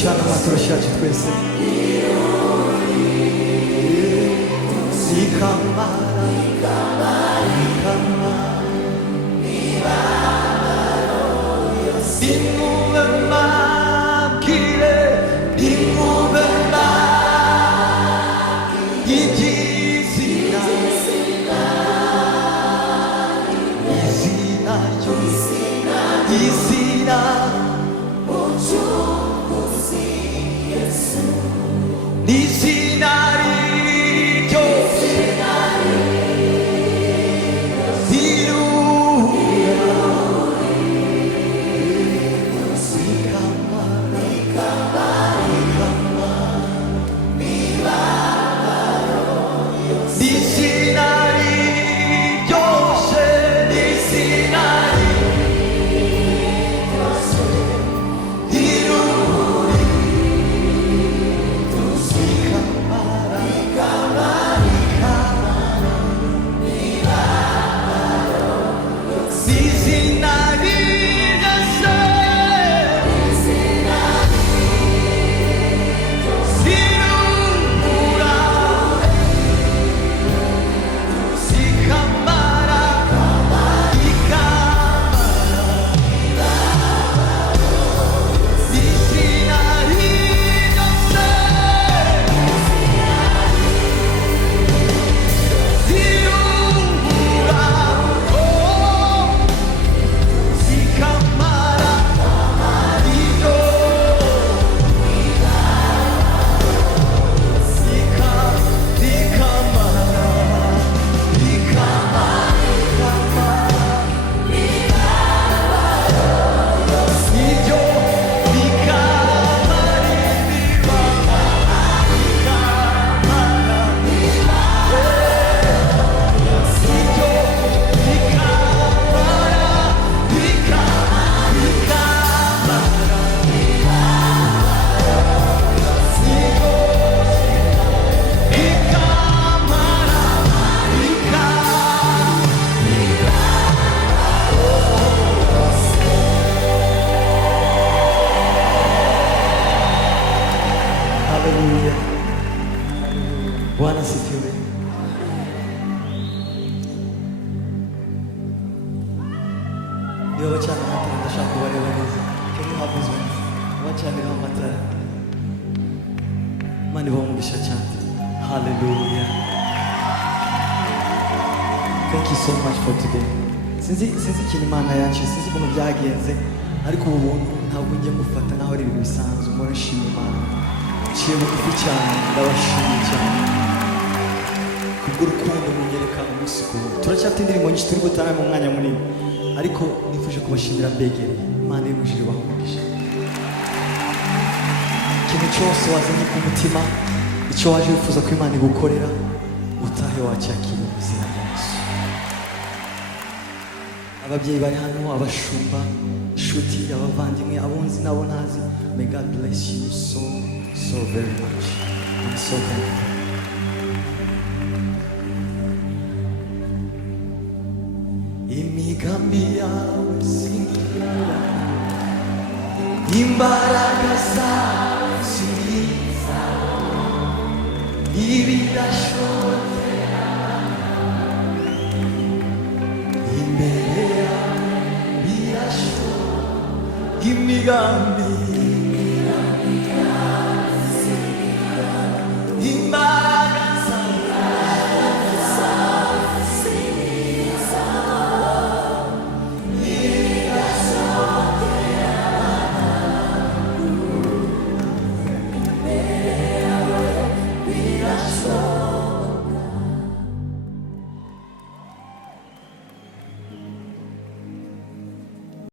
cyane amatoroshi yacu twese ikamara imube mabwire imube igizina izina izina Bwana sifiwe. Ndio wachana hata ndashaka kubareba neza. Kenya habuze. Wachana na matara. Mani bamugisha cyane. Hallelujah. Thank you so much for today. Sinzi kintu Imana yacu, sinzi ukuntu byagenze, ariko ubu buntu ntabwo njye mufata naho ari ibintu bisanzwe. Murashima Imana. Ciye bugufi cyane, ndabashimiye cyane. Urukundo munyereka umunsi ku wundi. Turacyafite indirimbo nyinshi turi gutanga mu mwanya munini, ariko nifuje kubashimira mbegere. Imana y'umujiri wamugisha. Ikintu cyose wazanye ku mutima, icyo waje wifuza ko Imana igukorera, utahe wacyakira mu izina rya Yesu. Ababyeyi bari hano, abashumba, inshuti, abavandimwe, abunzi n'abo ntazi, may God bless you so very much. I'm so thankful. Imigambi yawe singira, imbaraga zawe ziriza, ibidashobora imbere yawe birashoboka. Imigambi